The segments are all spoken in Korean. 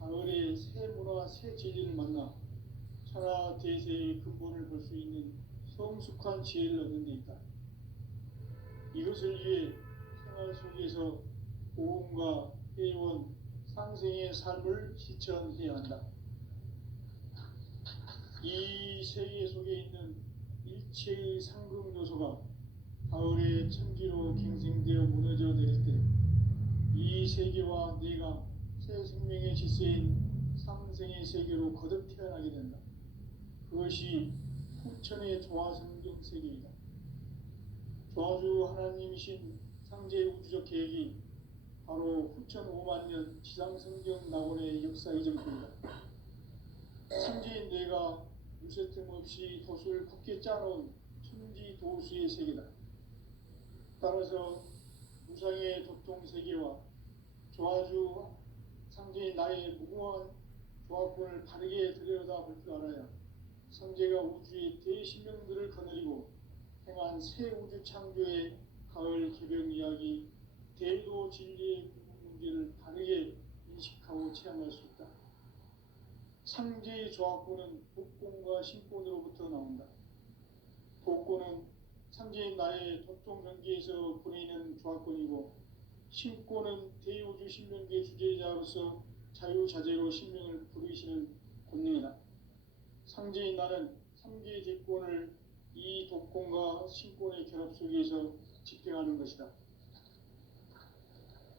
가을에 새 문화, 새 진리를 만나 천하 대세의 근본을 볼 수 있는 성숙한 지혜를 얻는 데 있다. 이것을 위해 생활 속에서 고음과 회원, 상생의 삶을 실천해야 한다. 이 세계 속에 있는 일체의 상극 요소가 가을의 천지로 갱생되어 무너져 내릴 때 이 세계와 내가 새 생명의 질서인 상생의 세계로 거듭 태어나게 된다. 그것이 후천의 조화성경 세계이다. 조화주 하나님이신 상제 우주적 계획이 바로 후천 5만 년 지상성경 낙원의 역사 이전입니다. 상제인 내가 무쇠 틈 없이 도수를 굳게 짜놓은 천지 도수의 세계다. 따라서 무상의 도통 세계와 조화주 상제인 나의 무궁한 조화권을 바르게 들여다볼 줄 알아야 상제가 우주의 대신명들을 거느리고 행한 새 우주 창조의 가을 개벽 이야기, 대도 진리의 문제를 바르게 인식하고 체험할 수 있다. 상제의 조화권은 복권과 신권으로부터 나온다. 복권은 상제인 나의 도통 경계에서 보내는 조화권이고, 신권은 대우주 신명계 주제자로서 자유자재로 신명을 부르시는 권능이다. 상제인 나는 3개의 대권을 이 독권과 신권의 결합 속에서 집행하는 것이다.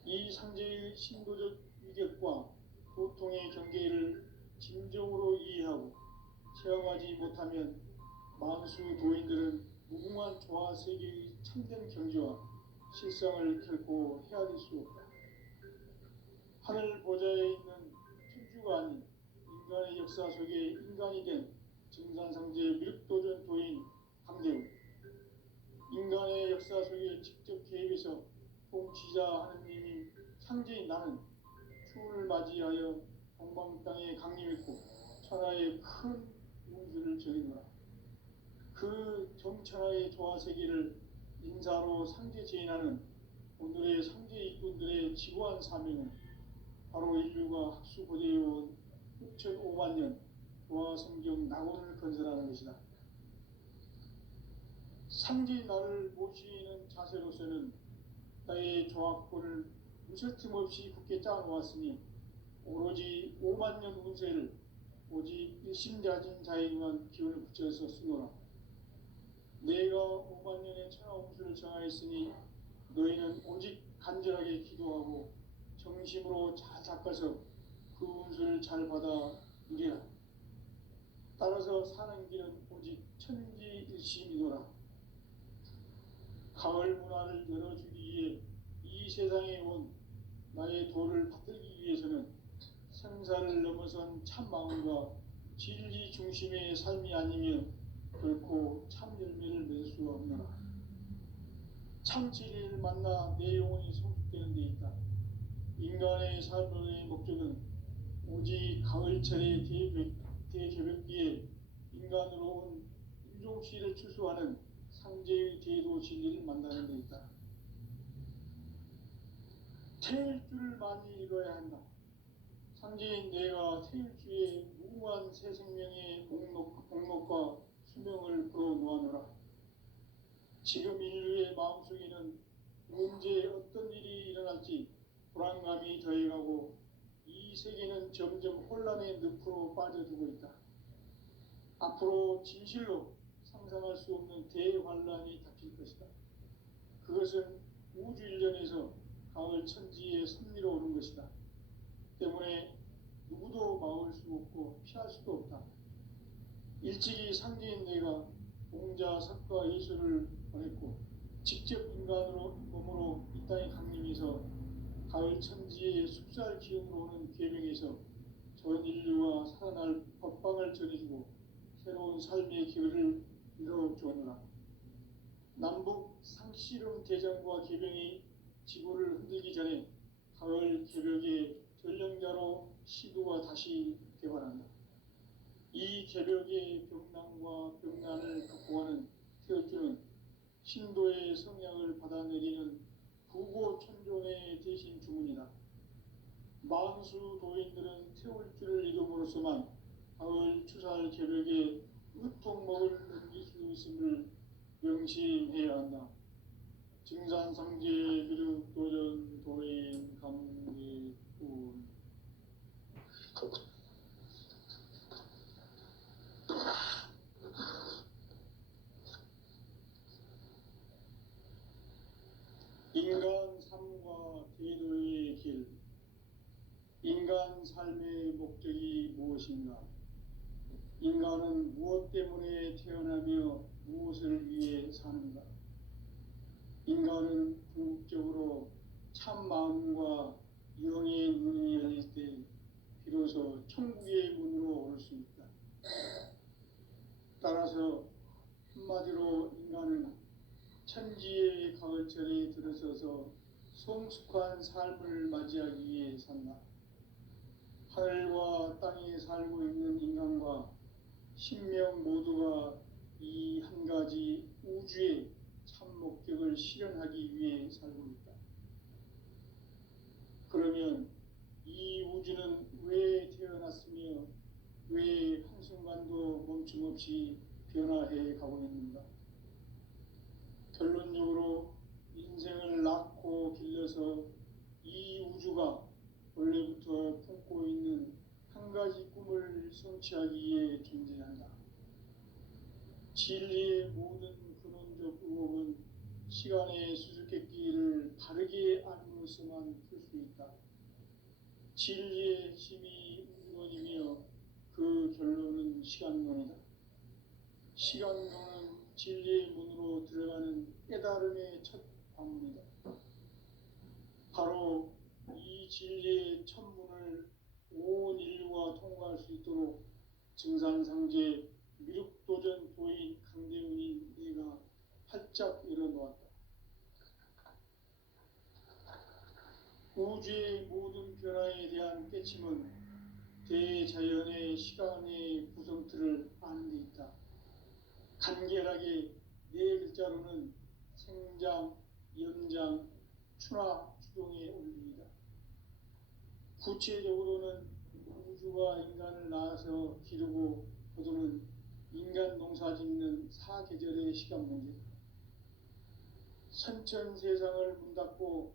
이 상제의 신도적 위격과 보통의 경계를 진정으로 이해하고 체험하지 못하면 만수 도인들은 무궁한 조화 세계의 참된 경지와 실상을 결코 헤아릴 수 없다. 하늘 보좌에 있는 천주가 아닌 인간의 역사 속에 인간이 된 증산상제 밀도전 도인 강대우, 인간의 역사 속에 직접 개입해서 통치자 하느님인 상제인 나는 추운을 맞이하여 동방 땅에 강림했고 천하의 큰 운수를 정해놓아 그 정천하의 조화 세계를 인사로 상제 제인하는 오늘의 상제 일꾼들의 지고한 사명은 바로 인류가 학수고대해온 6,5만 년 조화성경 낙원을 건설하는 것이다. 상제인 나를 모시는 자세로서는 나의 조화권을 무쇠틈 없이 굳게 짜놓았으니 오로지 5만 년 운세를 오직 일심자진 자에게만 기운을 붙여서 쓰노라. 내가 5만 년의 천하 운수를 정하였으니 너희는 오직 간절하게 기도하고 정심으로 잘 닦아서 그 운수를 잘 받아 누리라. 따라서 사는 길은 오직 천지일심이노라. 가을 문화를 열어주기 위해 이 세상에 온 나의 도를 받들기 위해서는 생사를 넘어선 참 마음과 진리 중심의 삶이 아니면 결코 참 열매를 맺을 수가 없노라. 참 진리를 만나 내 영혼이 성숙되는 데 있다. 인간의 삶의 목적은 오직 가을철의 대개벽기에 인간으로 온 인종시를 추수하는 상제의 대도 진리를 만나는 데 있다. 태일주를 많이 읽어야 한다. 상제인 내가 태일주의 무궁한 새 생명의 목록과 수명을 불어놓아노라. 지금 인류의 마음속에는 언제 어떤 일이 일어날지 불안감이 더해가고 이 세계는 점점 혼란의 늪으로 빠져들고 있다. 앞으로 진실로 상상할 수 없는 대환란이 닥칠 것이다. 그것은 우주 일련에서 가을 천지에 선미로 오는 것이다. 때문에 누구도 막을 수 없고 피할 수도 없다. 일찍이 상제인 내가 공자, 석가, 예수를 보냈고 직접 인간으로 몸으로 이 땅에 강림해서 가을 천지의 숲살 기운으로 오는 계명에서 전 인류와 살아날 법방을 전해주고 새로운 삶의 기회를 이뤄주었노라. 남북 상씨름 대전과 계병이 지구를 흔들기 전에 가을 개벽의 전령자로 시도가 다시 개발한다. 이 개벽의 병난과 병난을 극복하는 태어주는 신도의 성향을 받아내리는 부고천존의 대신 주문이다. 만수 도인들은 태울 줄을 이름으로서만 가을 추살 개벽에 으통목을 넘길 수 있음을 명심해야 한다. 증산상제 비륵 도전 도인 감리꾼. 인간 삶과 대도의 길. 인간 삶의 목적이 무엇인가? 인간은 무엇 때문에 태어나며 무엇을 위해 사는가? 인간은 궁극적으로 참 마음과 영의 문이 열릴 때 비로소 천국의 문으로 올 수 있다. 따라서 한마디로 인간은 천지의 가을철에 들어서서 성숙한 삶을 맞이하기 위해 산다. 하늘과 땅에 살고 있는 인간과 신명 모두가 이 한 가지 우주의 참 목적을 실현하기 위해 살고 있다. 그러면 이 우주는 왜 태어났으며 왜 한순간도 멈춤없이 변화해 가고 있는가? 결론적으로 인생을 낳고 길러서 이 우주가 원래부터 품고 있는 한 가지 꿈을 성취하기 위해 존재한다. 진리의 모든 근원적 의혹은 시간의 수수께끼를 바르게 알므로서만 풀 수 있다. 진리의 힘이 우주론이며 그 결론은 시간론이다. 시간론은 진리의 문으로 들어가는 깨달음의 첫 관문이다. 바로 이 진리의 첫 문을 온 인류가 통과할 수 있도록 증산상제 미륵도전 도인 강대훈인 내가 활짝 열어놓았다. 우주의 모든 변화에 대한 깨침은 대자연의 시간의 구성틀을 아는 데 있다. 간결하게 네 글자로는 생장, 연장, 추나 추동의 원리이다. 구체적으로는 우주가 인간을 낳아서 기르고 거두는 인간 농사 짓는 사계절의 시간 문제다. 선천 세상을 문 닫고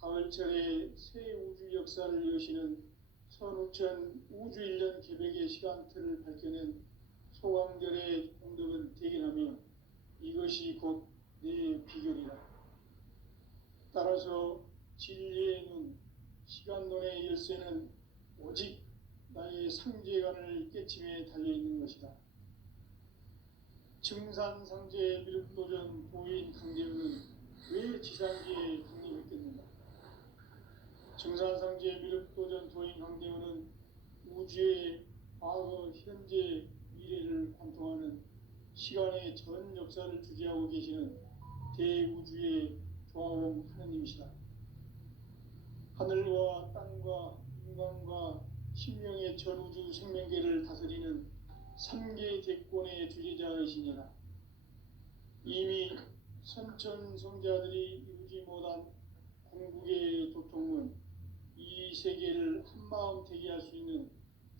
가을철에 새 우주 역사를 여시는 선우천 우주 1년 개벽의 시간틀을 밝혀낸 소강절의 공덕은 대견하며 이것이 곧 내 비결이다. 따라서 진리의 눈, 시간론의 열쇠는 오직 나의 상제관을 깨침에 달려있는 것이다. 증산상제 미륵도전 도인 강대훈은 왜 지상기에 강림했겠는가? 증산상제 미륵도전 도인 강대훈은 우주의 과거, 현재, 미래를 관통하는 시간의 전 역사를 주재하고 계시는 대우주의 조화원 하느님이시다. 하늘과 땅과 인간과 신명의 전우주 생명계를 다스리는 3계 대권의 주재자이시니라. 이미 선천성자들이 이루지 못한 궁극의 도통은 이 세계를 한마음 되게 할 수 있는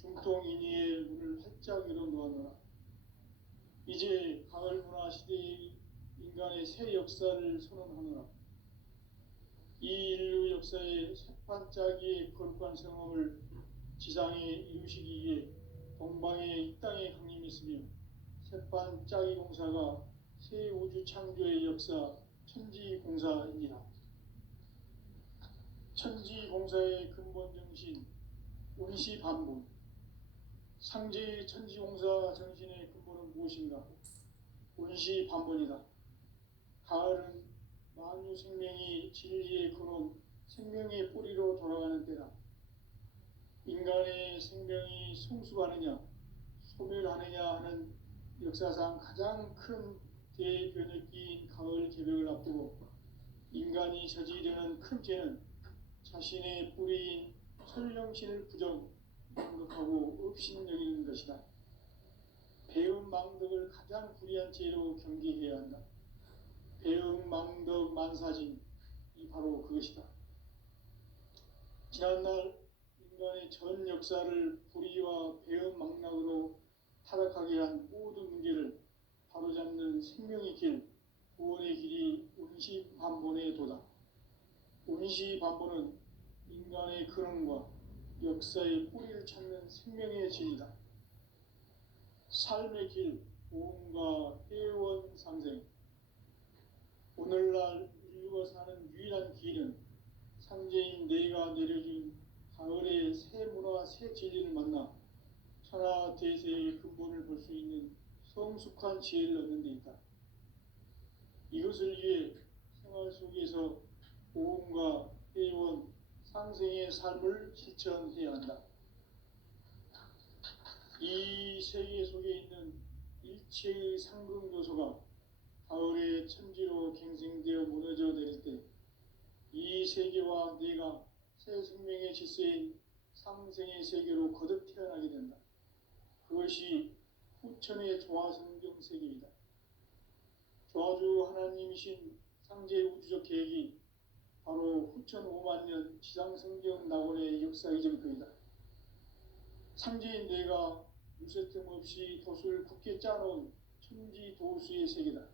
중통인의의 문을 활짝 열어놓았노라. 이제 가을 문화 시대의 인간의 새 역사를 선언하노라. 이 인류 역사의 새판짜기의 거룩한 성험을 지상에 이루시기 위해 동방의 이 땅에 강림했으며 새판짜기 공사가 새 우주 창조의 역사 천지공사이니라. 천지공사의 근본 정신 운시반분. 상제의 천지공사 정신의 근본은 무엇인가? 운시반분이다. 가을은 만유 생명이 진리의 근원, 생명의 뿌리로 돌아가는 때다. 인간의 생명이 성숙하느냐, 소멸하느냐 하는 역사상 가장 큰 대변혁기인 가을 개벽을 앞두고 인간이 저지르는 큰 죄는 자신의 뿌리인 설령신을 부정하고 업신여기는 것이다. 배은망덕을 가장 불의한 죄로 경계해야 한다. 배은망덕 만사진, 이 바로 그것이다. 지난날 인간의 전 역사를 불의와 배은망락으로 타락하게 한 모든 문제를 바로잡는 생명의 길, 구원의 길이 운시반본에 도다. 운시반본은 인간의 근원과 역사의 뿌리를 찾는 생명의 진리다. 삶의 길, 보험과 회원 상생. 오늘날 인류가 사는 유일한 길은 상제인 내가 내려준 가을의 새 문화, 새 진리를 만나 천하 대세의 근본을 볼 수 있는 성숙한 지혜를 얻는 데 있다. 이것을 위해 생활 속에서 보험과 회원, 상생의 삶을 실천해야 한다. 이 세계 속에 있는 일체의 상금 요소가 가을의 천지로 갱생되어 무너져 내릴 때 이 세계와 내가 새 생명의 질서인 상생의 세계로 거듭 태어나게 된다. 그것이 후천의 조화성경 세계이다. 조화주 하나님이신 상제 우주적 계획이 바로 후천 5만 년 지상성경 낙원의 역사 이전거이다. 상제인 내가 유세 틈 없이 돛을 굳게 짜놓은 천지 도수의 세계다.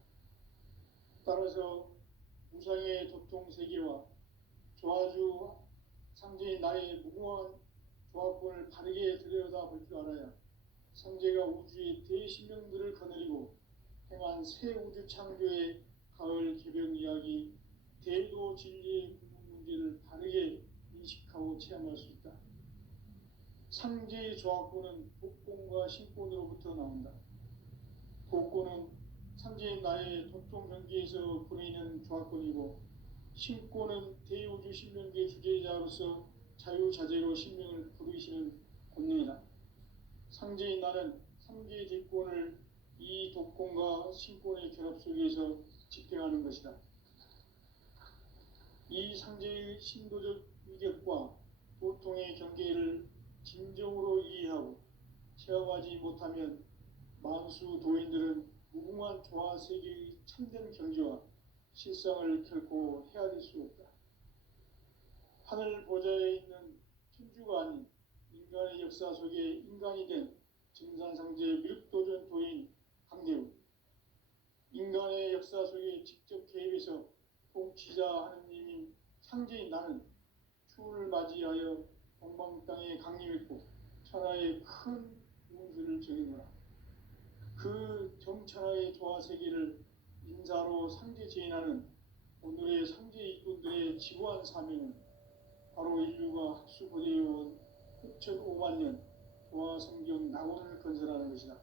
따라서 무상의 도통 세계와 조화주 상제인 나의 무궁한 조합권을 바르게 들여다볼 줄 알아야 상제가 우주의 대신령들을 거느리고 행한 새 우주 창조의 가을 개벽 이야기, 대도 진리의 문제를 바르게 인식하고 체험할 수 있다. 상제의 조합권은 복권과 신권으로부터 나온다. 복권은 상제인 나의 도통 경기에서 보이는 조합권이고, 신권은 대우주 신명기의 주제자로서 자유자재로 신명을 부르시는 권능이다. 상제인 나는 3개의 대권을 이 독권과 신권의 결합 속에서 집행하는 것이다. 이 상제의 신도적 위격과 보통의 경계를 진정으로 이해하고 체험하지 못하면 만수 도인들은 무궁한 조화 세계의 참된 경지와 실상을 결코 헤아릴 수 없다. 하늘 보좌에 있는 천주가 아닌 인간의 역사 속에 인간이 된 증산상제 미륵도전 도인 강대우, 인간의 역사 속에 직접 개입해서 통치자 하느님인 상제인 나는 추를 맞이하여 동방 땅에 강림했고 천하의 큰 운수를 정해노라. 그 정천하의 조화 세계를 인사로 상제 제인하는 오늘의 상제 일꾼들의 지구한 사명은 바로 인류가 합수고대해온 후천 5만 년 조화 성경 낙원을 건설하는 것이다.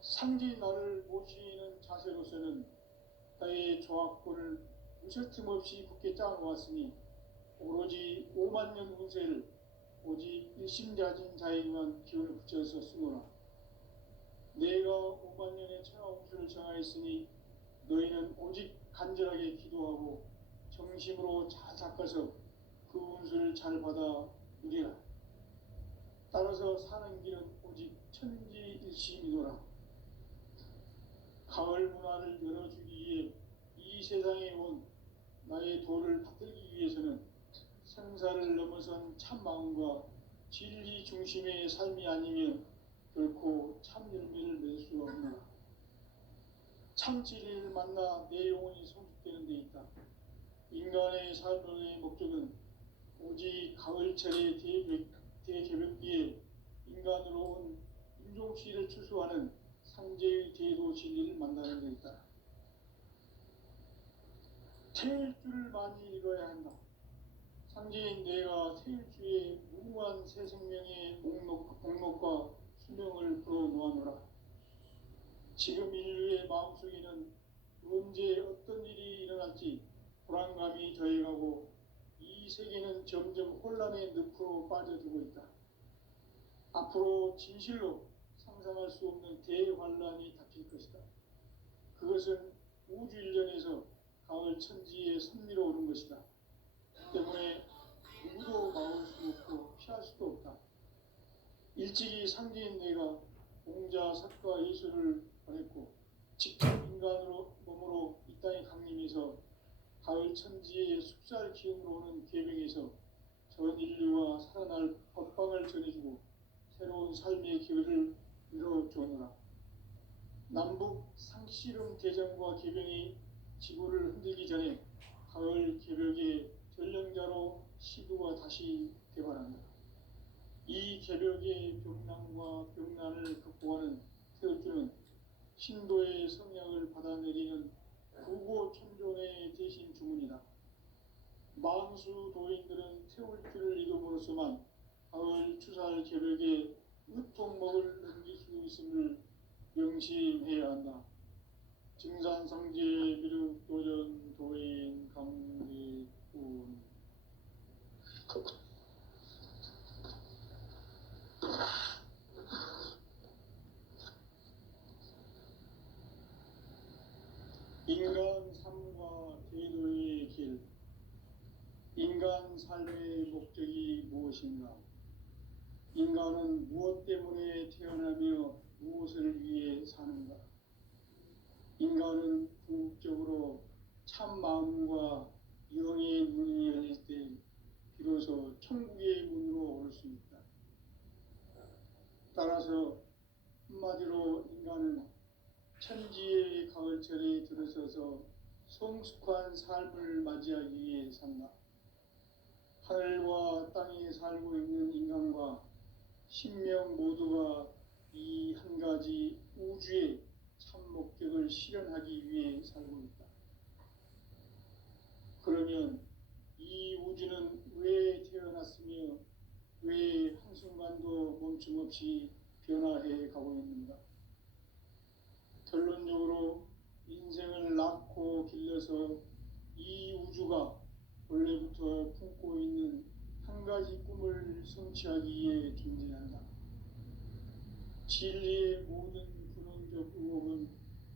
상제인 나를 모시는 자세로서는 나의 조합권을 무설틈 없이 굳게 짜놓았으니 오로지 5만 년 운세를 오직 일심자진 자에게만 기운을 붙여서 쓰노라. 내가 5만 년의 천하 운수를 정하였으니 너희는 오직 간절하게 기도하고 정심으로 잘 닦아서 그 운수를 잘 받아 누리라. 따라서 사는 길은 오직 천지일심이노라. 가을 문화를 열어주기 위해 이 세상에 온 나의 도를 받들기 위해서는 생사를 넘어선 참 마음과 진리 중심의 삶이 아니면 결코 참 열매를 맺을 수가 없노라. 참 진리를 만나 내 영혼이 성숙되는 데 있다. 인간의 삶의 목적은 오직 가을철의 대개벽기에 인간으로 온 인종시를 추수하는 상제의 대도 진리를 만나는 데 있다. 태일주를 많이 읽어야 한다. 상제인 내가 태일주의 무궁한 새 생명의 목록과 수명을 풀어놓아노라. 지금 인류의 마음속에는 언제 어떤 일이 일어날지 불안감이 더해가고 이 세계는 점점 혼란의 늪으로 빠져들고 있다. 앞으로 진실로 상상할 수 없는 대환란이 닥칠 것이다. 그것은 우주 일련에서 가을 천지에 선미로 오는 것이다. 때문에 누구도 막을 수 없고 피할 수도 없다. 일찍이 상제인 내가 공자, 석가, 예수를 보냈고 직접 인간으로 몸으로 이 땅에 강림해서 가을 천지의 숲살 기운으로 오는 계명에서 전 인류가 살아날 법방을 전해주고 새로운 삶의 기회를 열어주느라. 남북 상씨름 대전과 개병이 지구를 흔들기 전에 가을 개벽의 전령자로 시구가 다시 개발한다. 이 개벽의 병난과 병난을 극복하는 태울주는 신도의 성약을 받아내리는 구고천존의 대신 주문이다. 만수 도인들은 태울주를 이름으로서만 가을 추살 개벽의 으통목을 넘길 수 있음을 명심해야 한다. 증산상제 미륵 도전 도인 강대군. 인간 삶과 제도의 길. 인간 삶의 목적이 무엇인가? 인간은 무엇 때문에 태어나며 무엇을 위해 사는가? 인간은 궁극적으로 참 마음과 영의 문이 열릴 때 비로소 천국의 문으로 올 수 있다. 따라서 한마디로 인간은 천지의 가을철에 들어서서 성숙한 삶을 맞이하기 위해 산다. 하늘과 땅에 살고 있는 인간과 신명 모두가 이 한 가지 우주의 참 목적을 실현하기 위해 살고 있다. 그러면 이 우주는 왜 태어났으며 왜 한순간도 멈춤없이 변화해 가고 있는가? 결론적으로 인생을 낳고 길러서 이 우주가 원래부터 품고 있는 한 가지 꿈을 성취하기 위해 존재한다. 진리의 모든 근원적 의혹은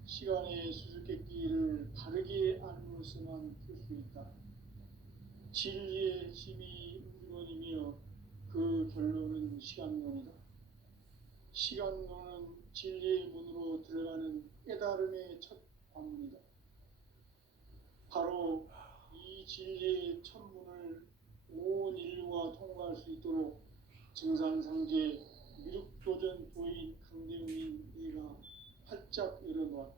시간의 수수께끼를 바르게 알므로서만 풀 수 있다. 진리의 핵심이 우주론이며 그 결론은 시간론이다. 시간론은 진리의 문으로 들어가는 깨달음의 첫 관문이다. 바로 이 진리의 첫 문을 온 인류가 통과할 수 있도록 증산상제 미륵도전 도인 강대웅인 내가 활짝 열어놓았다.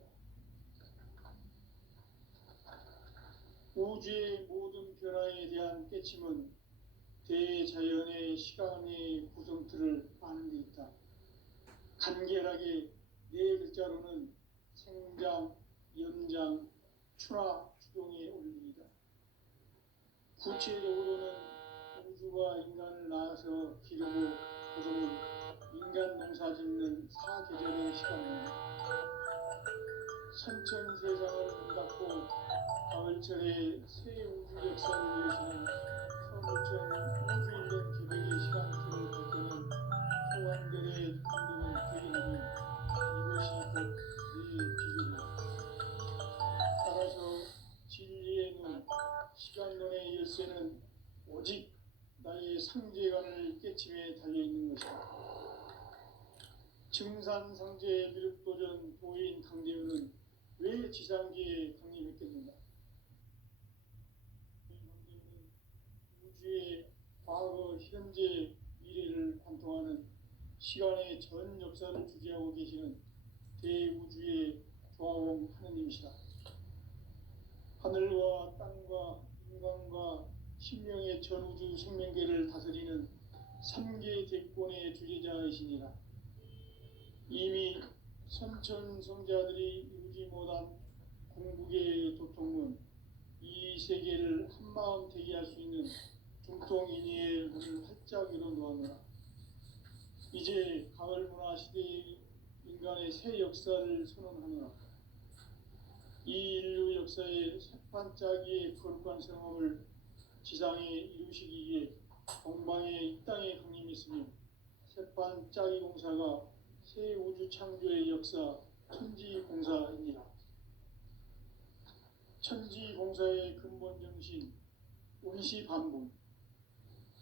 우주의 모든 변화에 대한 깨침은 대자연의 시간의 구성틀을 아는 데 있다. 간결하게 네 글자로는 생장, 연장, 추나 추동의 원리이다. 구체적으로는 우주가 인간을 낳아서 기르고 거두는 인간 농사 짓는 사계절의 시간입니다. 선천세상을 문 닫고 가을철에 새 우주 역사를 여시는 서울천 우주일년 개벽의 시간틀을 볼 때는 소환들의 감동을 되게 하면 이것이 곧 내 비결이다. 따라서 진리의 눈, 시간론의 열쇠는 오직 나의 상제관을 깨침에 달려있는 것이다. 증산상제 미륵도전 도인 강대우는 왜 지상계에 강림했겠는가? 강대우는 우주의 과거, 현재, 미래를 관통하는 시간의 전 역사를 주재하고 계시는 대우주의 조화원 하느님이시다. 하늘과 땅과 인간과 신명의 전우주 생명계를 다스리는 삼계 대권의 주재자이시니라. 이미 선천성자들이 이루지 못한 궁극의 도통문, 이 세계를 한마음 되게 할 수 있는 중통인의의 문을 활짝 열어놓았노라. 이제 가을 문화 시대의 인간의 새 역사를 선언하노라. 이 인류 역사의 새판짜기의 거룩한 성험을 지상에 이루시기 위해 동방의 이 땅에 강림했으며 새판짜기 공사가 새 우주 창조의 역사 천지공사입니다. 천지공사의 근본 정신 운시반분.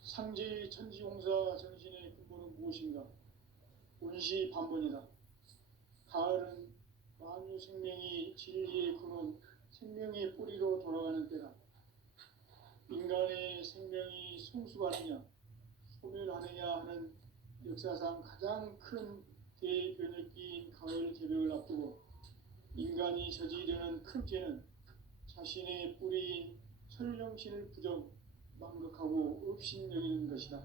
상제의 천지공사 정신의 근본은 무엇인가? 운시반분이다. 가을은 만유 생명이 진리의 근원, 생명의 뿌리로 돌아가는 때다. 인간의 생명이 성숙하느냐 소멸하느냐 하는 역사상 가장 큰 대변혁기인 가을 개벽을 앞두고 인간이 저지르는 큰 죄는 자신의 뿌리인 설령신을 부정 망각하고 업신여기는 것이다.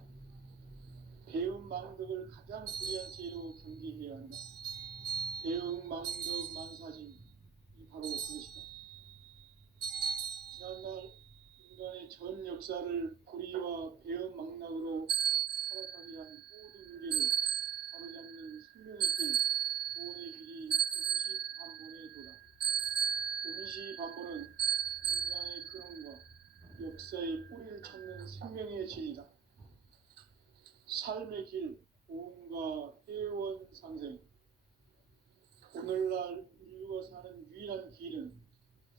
배움 망덕을 가장 불의한 죄로 경계해야 한다. 배움 망덕 만사진이 바로 그것이다. 지난날 인간의 전 역사를 불의와 배움 망락으로 타락하게 한 모든 문제를 바로잡는 생명의 길, 구원의 길이 운시반본의 도다. 운시반본은 인간의 근원과 역사의 뿌리를 찾는 생명의 진리다. 삶의 길, 보험과 회원 상생. 오늘날 인류가 사는 유일한 길은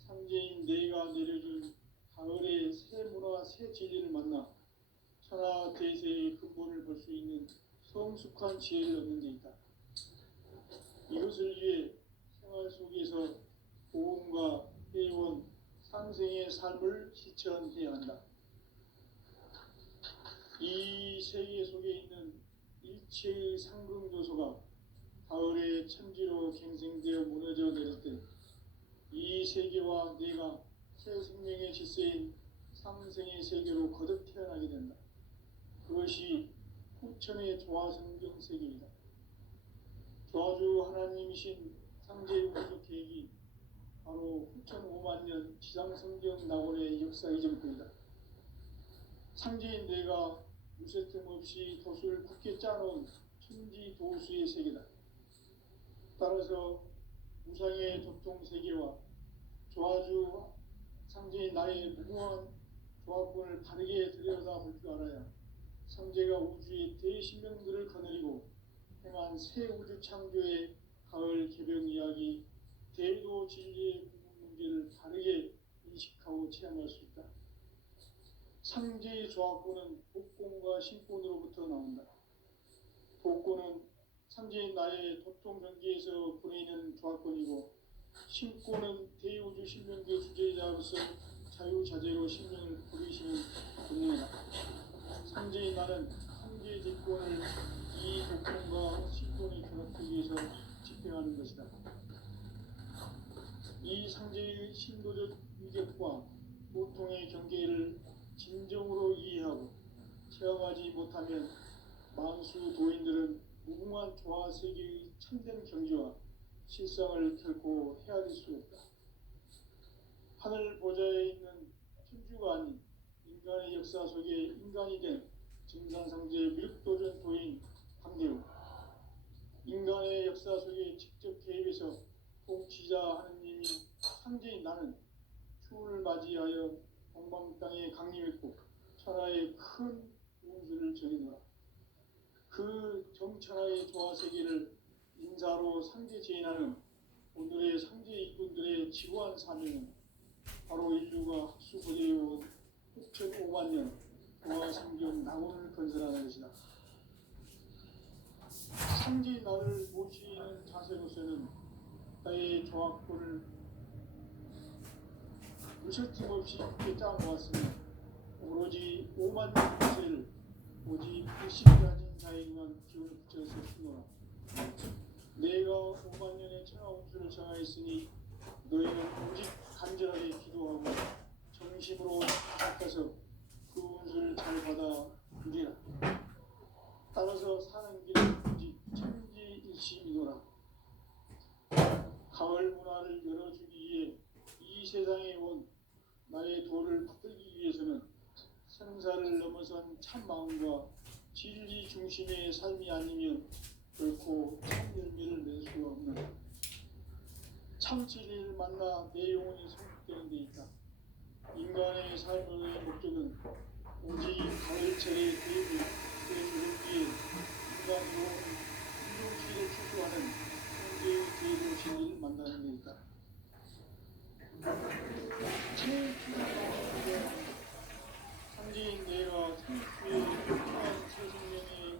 상제인 내가 내려준 가을의 새 문화, 새 진리를 만나 천하 대세의 근본을 볼 수 있는 성숙한 지혜를 얻는 데 있다. 이것을 위해 생활 속에서 보험과 회원, 상생의 삶을 실천해야 한다. 이 세계 속에 있는 일체의 상승조소가 가을의 천지로 갱생되어 무너져 내릴 때 이 세계와 내가 새 생명의 질서인 상생의 세계로 거듭 태어나게 된다. 그것이 후천의 조화성경 세계이다. 조화주 하나님이신 상제의 우주적 계획이 바로 후천 5만 년 지상성경 낙원의 역사 이전부이다. 상제인 내가 무쇠 틈 없이 도수를 굳게 짜놓은 천지 도수의 세계다. 따라서 우상의 접종 세계와 조화주 상제인 나의 무궁한 조합권을 바르게 들여다볼 줄 알아야 상제가 우주의 대신명들을 거느리고 행한 새 우주 창조의 가을 개벽 이야기, 대도 진리의 문제를 바르게 인식하고 체험할 수 있다. 상제의 조합권은 복권과 신권으로부터 나온다. 복권은 상제인 나의 도통 경계에서 보내는 조합권이고, 신권은 대우주 신명계 주제자로서 자유자재로 신명을 부리시는 본능이다. 상제인 나는 상제의 대권을 이 복권과 신권의 결합을 위해서 집행하는 것이다. 이 상제의 신도적 위격과 보통의 경계를 진정으로 이해하고 체험하지 못하면 만수 도인들은 무궁한 조화 세계의 참된 경지와 실상을 결코 헤아릴 수 없다. 하늘 보좌에 있는 천주가 아닌 인간의 역사 속에 인간이 된 증산상제 미륵도전 도인 황대우, 인간의 역사 속에 직접 개입해서 통치자 하느님이 상제인 나는 추운을 맞이하여 동방 땅에 강림했고 천하의 큰 운수를 정해놓아 그 정천하의 조화 세계를 인사로 상제 제인하는 오늘의 상제 일꾼들의 지고한 사명은 바로 인류가 학수고대해온 6,500만 년 조화성경 낙원을 건설하는 것이다. 상제 나를 모시는 자세로서는 나의 조합권을 무설팀 없이 굳게 짜놓았으니 오로지 5만 년 구세를 오직 불신을 가진 자에게만 기운을 붙여서 쓰노라. 내가 5만 년의 천하 운수를 정하였으니 너희는 오직 간절하게 기도하고 정심으로 닦아서 그 운수를 잘 받아 누리라. 따라서 사는 길은 오직 천지일심이노라. 가을 문화를 열어주기 위해 이 세상에 온 나의 도를 붙들기 위해서는 생사를 넘어선 참 마음과 진리 중심의 삶이 아니면 결코 참 열매를 낼 수가 없는 참 진리를 만나 내 영혼이 성숙되는 데 있다. 인간의 삶의 목적은 오직 가을철의 대조기에 인간 영혼이 인종치를 추구하는 성제의 대조 진리를 만나는 데 있다. 제일 중요한 상제인 내가 천주의 평안 세생명의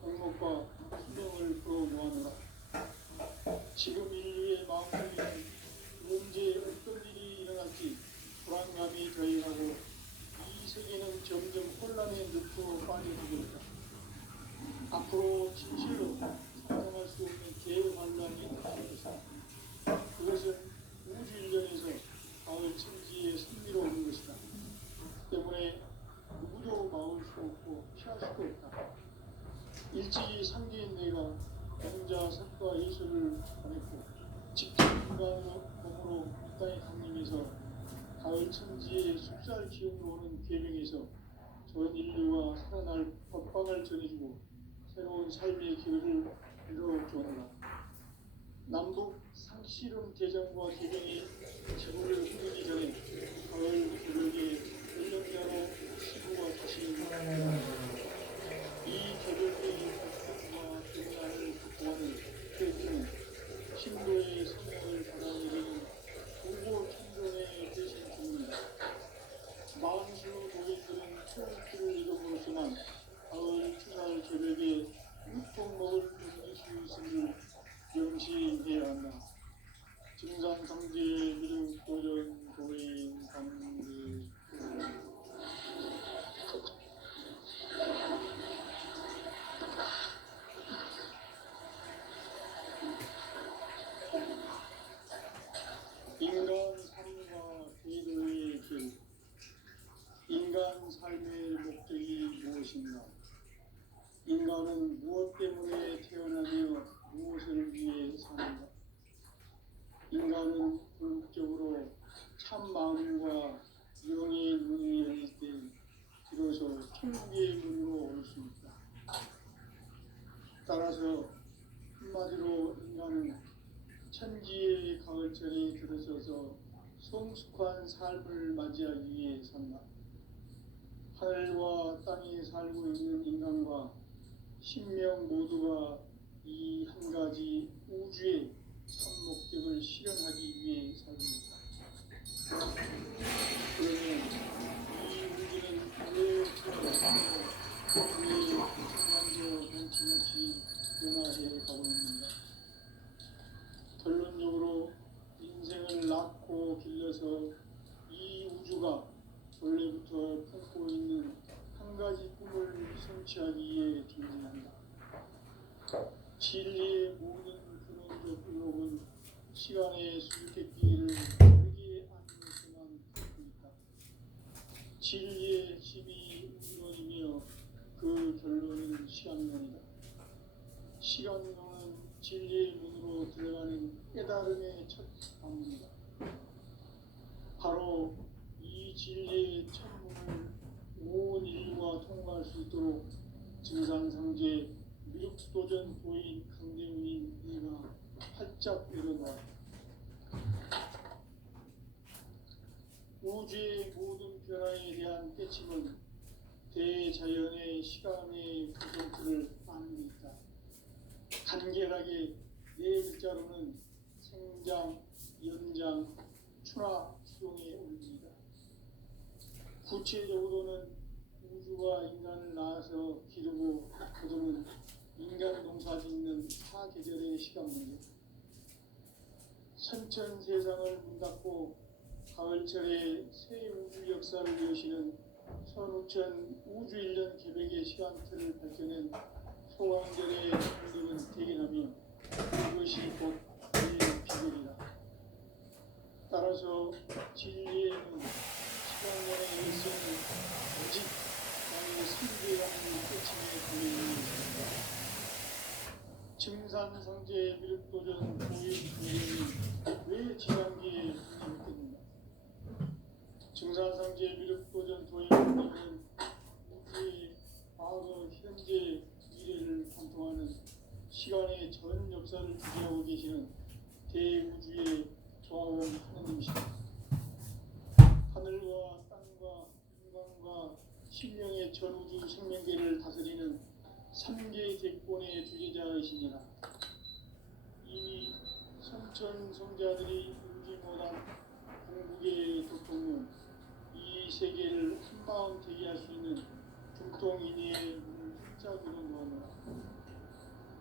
목록과 수명을 풀어 모아노라. 지금 인류의 마음속에는 언제 어떤 일이 일어날지 불안감이 더해가고 이 진실로 상상할 수 없는 대환란이 나타났습니다. 그것은 우주 일련에서 가을 천지의 선미로운 것이다. 때문에 누구도 막을 수 없고 피할 수도 없다. 일찍이 상계인 내가 공자, 석과 예술을 보냈고 직접 인간으로 몸으로 이 땅에 강림해서 가을 천지의 숲살 기운으로 오는 계명에서 전 인류가 살아날 법방을 전해주고 새로운 삶의 길을 열어주었노라. 남북 상씨름 대전과 개경이 지구를 흐르기 전에 가을 겨벽의 연령자로 시구가 다시 이 겨벽의 고통과 경란을 극복하는 계획은 신도의 성령을 받아들이는 공고 천존의 대신 중입니다. 만수 노인들은 초기를 잃어버렸지만 가을 추살 겨벽에 육통 먹을 음식 수 있음을 명시해야 한다. 증산 상제 미륵 도전 도인 감기 인간 삶과 대도의 길. 인간 삶의 목적이 무엇인가? 인간은 무엇 때문에 태어나며 무엇을 위해 사는가? 인간은 궁극적으로 참 마음과 영의 눈이 열릴 때 비로소 천국의 문으로 올 수 있다. 따라서 한마디로 인간은 천지의 가을철에 들어서서 성숙한 삶을 맞이하기 위해 산다. 하늘과 땅에 살고 있는 인간과 신명 모두가 이 한 가지 우주의 참 목적을 실현하기 위해 살고 있다. 그러면 이 우주는 왜 태어났고 왜 순간도 변침없이 변화해 가고 있는가? 결론적으로 인생을 낳고 길러서 이 우주가 원래부터 품고 있는 한 가지 꿈을 성취하기 위해 존재한다. 진리의 모든 근원적 의혹은 시간의 수수께끼를 크게 안으로서만 듣고 있다. 진리의 힘이 우주론이며 그 결론은 시간론이다. 시간론은 진리의 문으로 들어가는 깨달음의 첫 방문이다. 바로 이 진리의 첫 문을 온 인류가 통과할 수 있도록 증산상제 미륵도전 도인 강대훈인 네가 활짝 열어놓았다. 우주의 모든 변화에 대한 깨침은 대자연의 시간의 구성틀을 아는 데 있다. 간결하게 네 글자로는 생장, 연장, 추락, 수용의 원리이다. 구체적으로는 우주가 인간을 낳아서 기르고 거두는 인간 농사 짓는 사계절의 시간 문제. 선천 세상을 문 닫고 가을철에 새 우주 역사를 여시는 선우천 우주일년 계획의 시간틀을 밝혀낸 소강절의 성들은 대견하며 그것이 곧 진리의 비결이다. 따라서 진리에는 시간론의 일성은 오직 나의 선대하는 깨침에 달려있는 것입니다. 증산상제 미륵도전 도인 도인이 왜 지상기에 등장했겠는가? 증산상제 미륵도전 도인 도인은 우주의 과거, 현재, 미래를 관통하는 시간의 전 역사를 주재하고 계시는 대우주의 조화원 하느님이십니다. 하늘과 땅과 인간과 신령의 전우주 생명계를 다스리는 3개 대권의 주제자이시니라. 이미 선천 성자들이 울지 못한 궁극의 도통은 이 세계를 한마음 되게 할 수 있는 중통인의의 문을 활짝 열어놓았노라.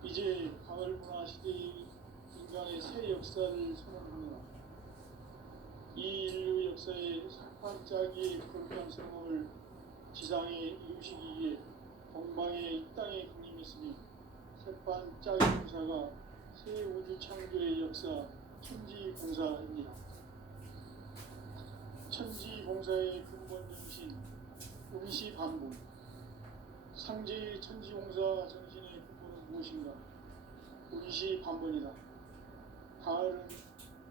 이제 가을 문화 시대의 인간의 새 역사를 선언하노라. 이 인류 역사의 반짝이의 거룩한 성공을 지상에 이루시기 위해 동방의 이 땅에 강림했으며 태판 짝이공사가 새 우주 창조의 역사 천지공사입니다. 천지공사의 근본 정신 응시반복. 상제의 천지공사 정신의 근본은 무엇인가? 응시반복이다. 가을은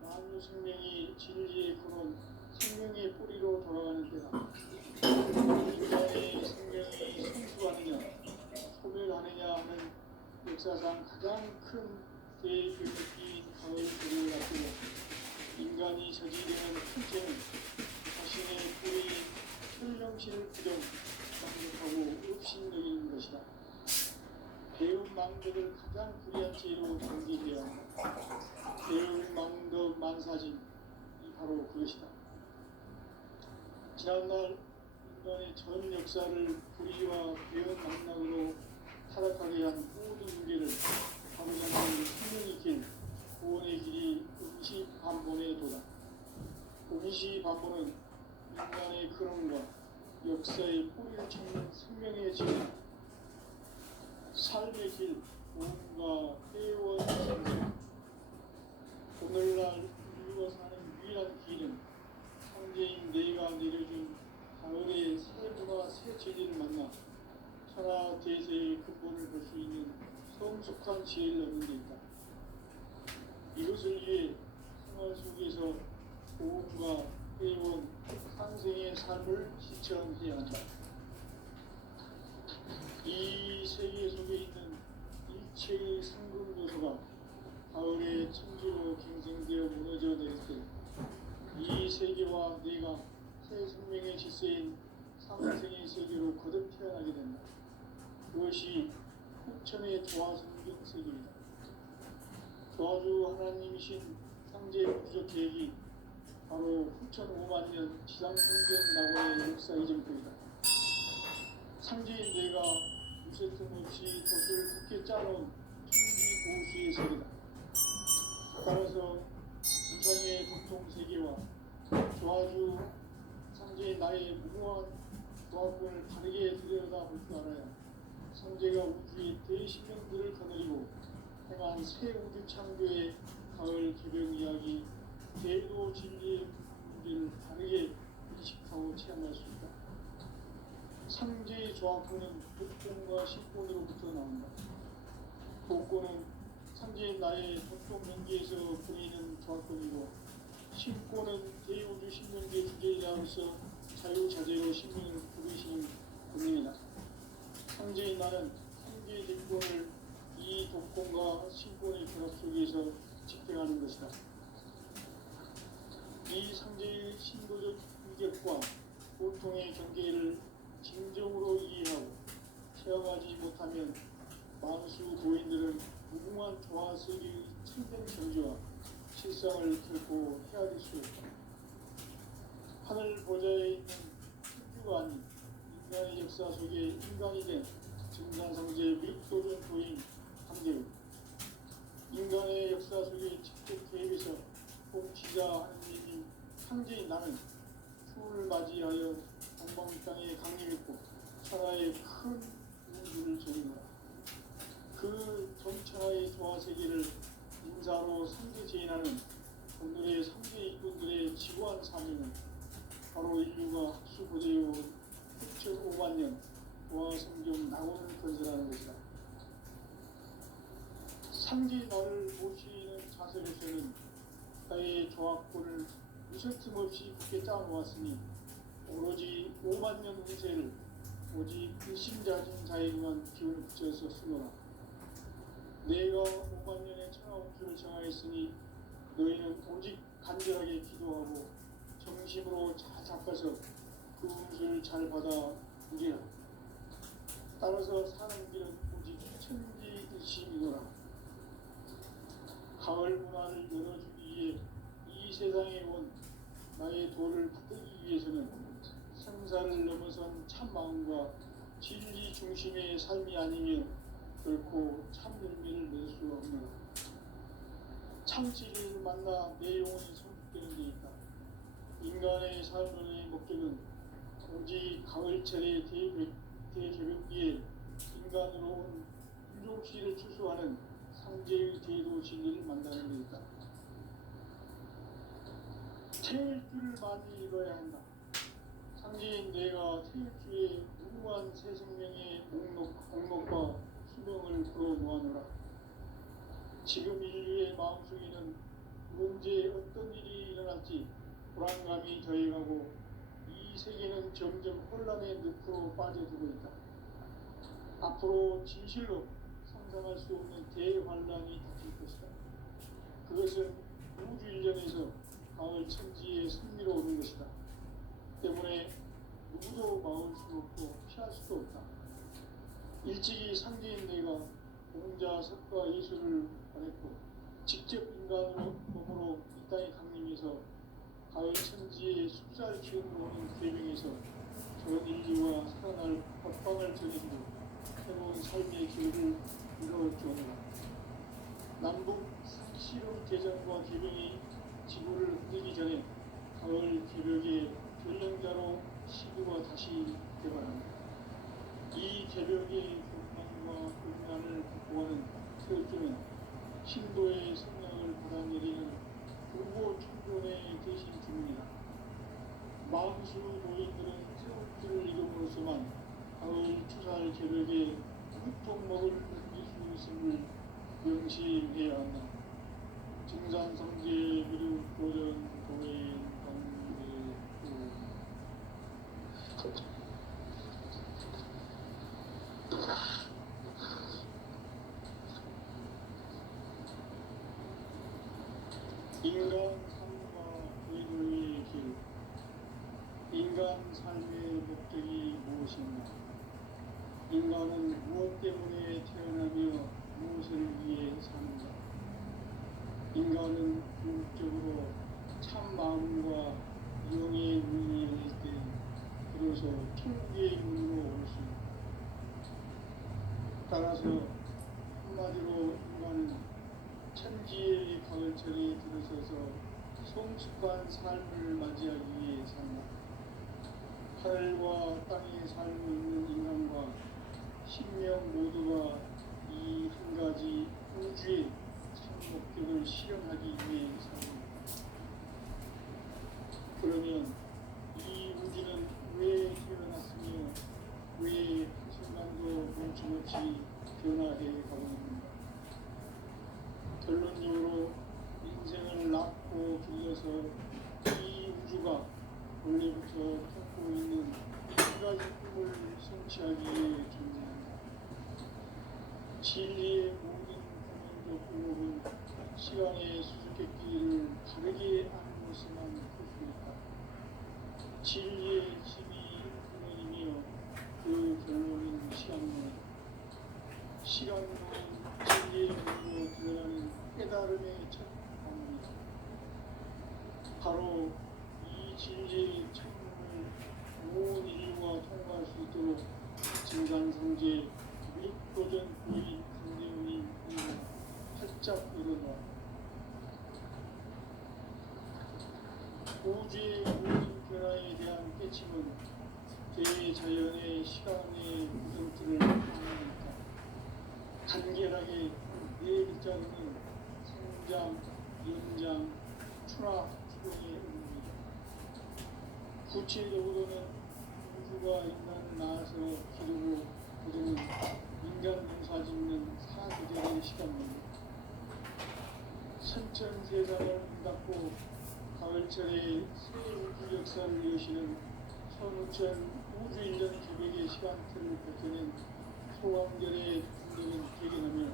만유 생명이 진리의 근원, 생명의 뿌리로 돌아가는 때다. 인간의 생명이 성숙하느냐, 소멸하느냐 하는 역사상 가장 큰 대변기인 가을 계를 앞두고 인간이 저지르는 큰 죄는 자신의 뿌리인 혈령실을 부정, 강력하고 업신여기는 것이다. 배운 망덕을 가장 불의한 죄로 정기해야 한다. 배운 망덕 만사진이 바로 그것이다. 지난날 인간의 전 역사를 불의와 배운 망락으로 타락하게 한 모든 문제를 바로잡는 생명의 길, 구원의 길이 응시반본의 도다. 응시반본은 인간의 근원과 역사의 뿌리를 찾는 생명의 지혜다. 삶의 길, 구원과 회원 생명. 오늘날 인류가 사는 유일한 길은 상제인 내가 내려준 가을의 새 문화 새 진리를 만나 천하 대세의 근본을 볼 수 있는 성숙한 지혜를 얻는 데 있다. 이것을 위해 생활 속에서 보험과 회원, 상생의 삶을 실천해야 한다. 이 세계 속에 있는 일체의 상금 요소가 가을의 천지로 갱생되어 무너져 내릴 때 이 세계와 내가 새 생명의 질서인 상생의 세계로 거듭 태어나게 된다. 그것이 후천의 조화성경 세계이다. 조화주 하나님이신 상제의 우주적 계획이 바로 후천 5만 년 지상성경 낙원의 역사 이전표이다. 상제인 내가 무쇠 틈없이 돛을 굳게 짜놓은 천지 도시의 세계다. 따라서 우상의 보통 세계와 조화주 상제의 나의 무모한 조합권을 바르게 들여다볼 줄 알아야 상제가 우주의 대신명들을 거느리고 행한 새 우주 창조의 가을 개벽 이야기, 대도 진리의 문제를 바르게 인식하고 체험할 수 있다. 상제의 조합권은 복권과 신권으로부터 나온다. 복권은 상제의 나의 보통 명기에서 보이는 조합권이고, 신권은 대우주 신명계 주제자로서 자유자재로 신명을 부르시는 권능이다. 상제의 나는 상제의 대권을 이 독권과 신권의 결합 속에서 집행하는 것이다. 이 상제의 신도적 위격과 보통의 경계를 진정으로 이해하고 체험하지 못하면 만수 고인들은 무궁한 조화세계의 참된 경지와 실상을 결코 헤아릴 수 없다. 하늘 보좌에 있는 천주가 아닌 인간의 역사 속에 인간이 된 증산상제의 밀도전도인 상제요. 인간의 역사 속에 직접 개입해서 공치자 하느님인 상제인 나는 추을 맞이하여 동방 땅에 강림했고 천하의 큰 우주를 정의하라. 그 전천하의 조화세계를 인사로 상제 제인하는 오늘의 상제 일꾼들의 지구한 사명은 바로 인류가 학수고대해온 후천 5만 년 조화성경 낙원을 건설하는 것이다. 상제 나를 모시는 자세로서는 나의 조합권을 무쇠틈 없이 굳게 짜놓았으니 오로지 5만 년 운세를 오직 일심자진 자에게만 기운을 붙여서 쓰노라. 내가 5만 년의 천하 운수를 정하였으니 너희는 오직 간절하게 기도하고 정심으로 잘 닦아서 그 운수를 잘 받아 누리라. 따라서 사는 길은 오직 천지일심이노라. 가을 문화를 열어주기 위해 이 세상에 온 나의 도를 받들기 위해서는 생사를 넘어선 참 마음과 진리 중심의 삶이 아니면 결코 참 열매를 낼 수 없노라. 참 진리를 만나 내 영혼이 성숙되는 데 있다. 인간의 삶의 목적은 오직 가을철의 대개벽기에 인간으로 온 부족시를 추수하는 상제의 제도 진리를 만나는 데 있다. 태일주를 많이 읽어야 한다. 상제인 내가 태일주에 무궁한 새 생명의 목록과 수명을 풀어놓아노라. 지금 인류의 마음속에는 언제 어떤 일이 일어날지 불안감이 더해가고 이 세계는 점점 혼란의 늪으로 빠져들고 있다. 앞으로 진실로 상상할 수 없는 대환란이 닥칠 것이다. 그것은 우주 일련에서 가을 천지의 승리로 오는 것이다. 때문에 누구도 막을 수 없고 피할 수도 없다. 일찍이 상제인 내가 공자, 석가, 예수를 보냈고 직접 인간으로 몸으로 이 땅에 강림해서 가을 천지의 숲살 기운으로 오는 계명에서 전 인류와 살아날 법방을 전해주고 새로운 삶의 길을 이루어주오노라. 남북 실험 개정과 개병이 지구를 흔들기 전에 가을 개벽의 결령자로 시구가 다시 개발합니다. 이 개벽의 경망과 음란을 극복하는 태일주는 신도의 성령을 받아내리는 불보 충전의 대신 주문이다. 마음수 노인들은 태일주를 이름으로서만 가을 추살 개벽에 흙통목을 넘길 수 있음을 명심해야 한다. 증산성제 미륵 도전 도인 강대구 인간 삶과 의도의 길. 인간 삶의 목적이 무엇인가? 인간은 무엇 때문에 태어나며 무엇을 위해 사는가? 인간은 궁극적으로 참 마음과 영의 문이 열릴 때 비로소 천국의 문으로 올 수 있다. 따라서 한마디로 인간은 천지의 가을철에 들어서서 성숙한 삶을 맞이하기 위해 산다. 하늘과 땅에 살고 있는 인간과 신명 모두가 이 한 가지 우주의 참 목적을 실현하기 위해 삽니다. 그러면 이 우주는 왜 태어났으며 왜 한순간도 멈춤없이 변화해 가고 있는가? 결론적으로 인생을 낳고 길러서 이 우주가 원래부터 품고 있는 한 가지 꿈을 성취하기에 존재한다. 진리의 모든 근원적 의혹은 시간의 수수께끼를 바르게 아는 것에만 풀 수 있다. 진리의 힘이 근원이며 그 결론은 시간론이다. 시간론은 진리의 문으로 들어가는 깨달음의 첫 방문이다. 바로 이 진리의 창문을 온 인류가 통과할 수 있도록 증산성제 미륵도전 부인 강대훈이 활짝 일어나 우주의 모든 변화에 대한 깨침은 대자연의 시간의 구성틀을 포함하니까 간결하게 네 글자로는 성장, 연장, 출하, 추동의 의미입니다. 구체적으로는 우주가 인간을 낳아서 기르고 그들은 인간 농사 짓는 사계절의 시간입니다. 선천세상을 문닫고 가을철에 새 우주 역사를 여시는 선우천 우주일년 기백의 시간틀을 벗겨낸 소왕결의 분들은 개견하며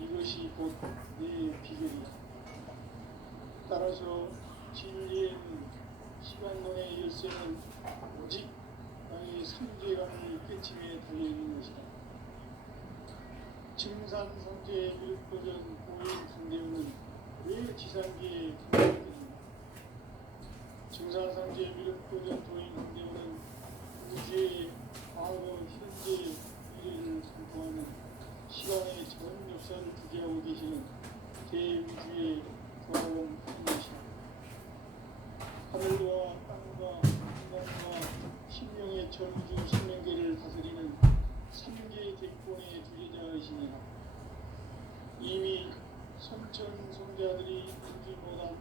이것이 곧 내 비결이다. 따라서 진리의 시간론의 열쇠는 오직 나의 상제감의 깨침에 달려있는 것이다. 증산성제 미륵도전 고인 강대훈은 왜 지상계에 강대훈인가? 증산성제 미륵도전 도인 강대훈은 우주의 과거, 현재, 미래를 선포하는 시간의 전 역사를 주재하고 계시는 대우주의 교황 분이시다. 하늘과 땅과 인간과 신명의 전우주 생명계를 다스리는 3개 대권의 주제자이시니라. 성자들이 이루지 못한